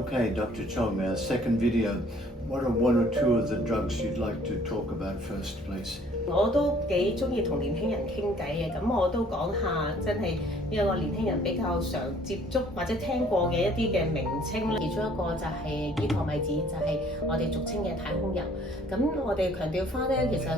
Okay, Dr. Chong, second video. What are one or two of the drugs you'd like to talk about first, please? 我都幾中意同年輕人傾偈嘅，咁我都講下真係呢個年輕人比較常接觸或者聽過嘅一啲嘅名稱啦。其中一個就係依托米子，就係我哋俗稱嘅太空油。咁我哋強調翻咧，其實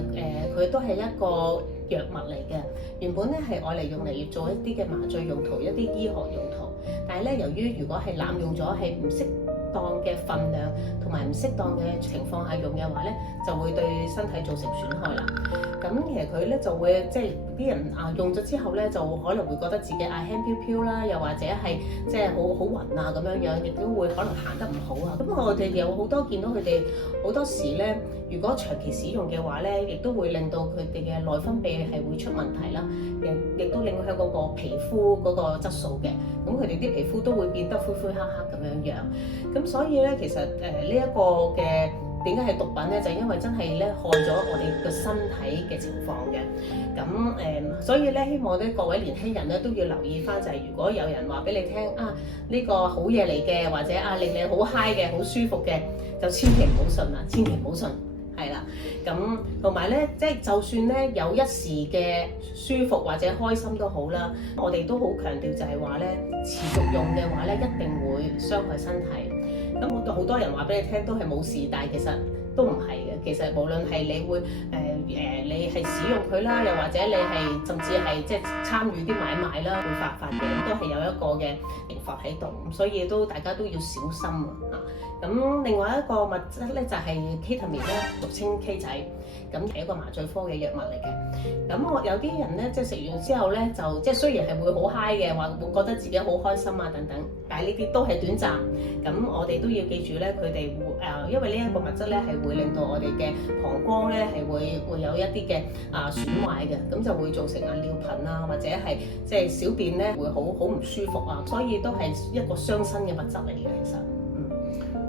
佢都係一個藥物嚟嘅，原本咧係愛嚟用嚟做一啲嘅麻醉用途、一啲醫學用途。但係咧，由於如果係濫用咗係唔適當嘅分量同埋唔適當嘅情況下用嘅話咧，就會對身體造成損害啦。咁其實佢咧就會即係啲人用咗之後咧，就可能會覺得自己輕飄飄啦，又或者係即係好暈啊咁樣樣，亦都會可能行得唔好啊。咁我哋有好多見到佢哋好多時咧，如果長期使用嘅話咧，亦都會令到佢哋嘅內分泌係會出問題啦，亦都影響嗰個皮膚嗰個質素嘅。咁佢哋啲皮膚都會變得灰灰黑黑咁樣樣。咁所以咧，其實呢一個嘅點解係毒品咧？就因為真係咧害咗我哋個身體嘅情況嘅。咁所以咧希望咧各位年輕人咧都要留意翻，就係如果有人話俾你聽呢個好嘢嚟嘅，或者令你好 high 嘅、好舒服嘅，就千祈唔好信啦，千祈唔好信。係啦，咁同埋咧，即係就算咧有一時嘅舒服或者開心都好啦，我哋都好強調就係話咧，持續用嘅話咧，一定會傷害身體。咁好多人話俾你聽都係冇事，但係其實都唔係嘅。其實無論係你會你係使用佢啦，又或者你係甚至係即係參與啲買賣啦，會發嘅，都係有一個嘅刑罰喺度，所以大家都要小心啊！咁另外一個物質咧就係 Ketamine 咧，俗稱 K 仔，咁係一個麻醉科嘅藥物嚟嘅。咁有啲人咧即係食完之後咧，就即係雖然係會好 high 嘅，話會覺得自己好開心啊等等，但係呢啲都係短暫。咁我哋都要記住咧，佢哋會因為呢一個物質咧係會令到我哋嘅膀胱咧係會有一啲嘅損壞嘅，咁就會造成尿頻啊，或者係即係小便咧會好唔舒服啊，所以都係一個傷身嘅物質嚟嘅，其實。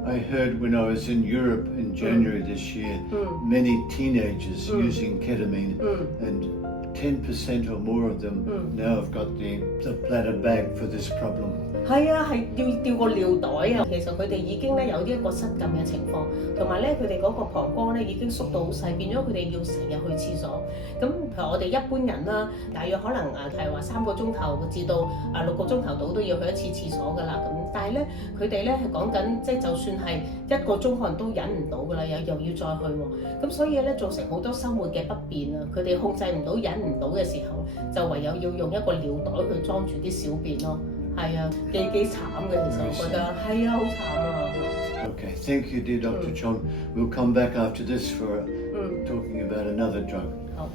I heard when I was in Europe in January this year, many teenagers using ketamine, and 10% or more of them now have got the bladder bag for this problem. 係啊，係要吊個尿袋啊！其實佢哋已經咧有一個失禁嘅情況，同埋咧佢哋嗰個膀胱咧已經縮到好細，變咗佢哋要成日去廁所。咁譬如我哋一般人啦，大約可能係話3個鐘頭至到6個鐘頭到都要去一次廁所㗎啦。咁但係咧佢哋咧係講緊即係就算係1個鐘可能都忍唔到㗎啦，又要再去喎。咁所以咧造成好多生活嘅不便啊！佢哋控制唔到、忍唔到嘅時候，就唯有要用一個尿袋去裝住啲小便咯。係啊，幾慘嘅，其實我覺得係啊，好慘啊。Okay, thank you, dear Dr. Chong. We'll come back after this for talking about another drug. 好。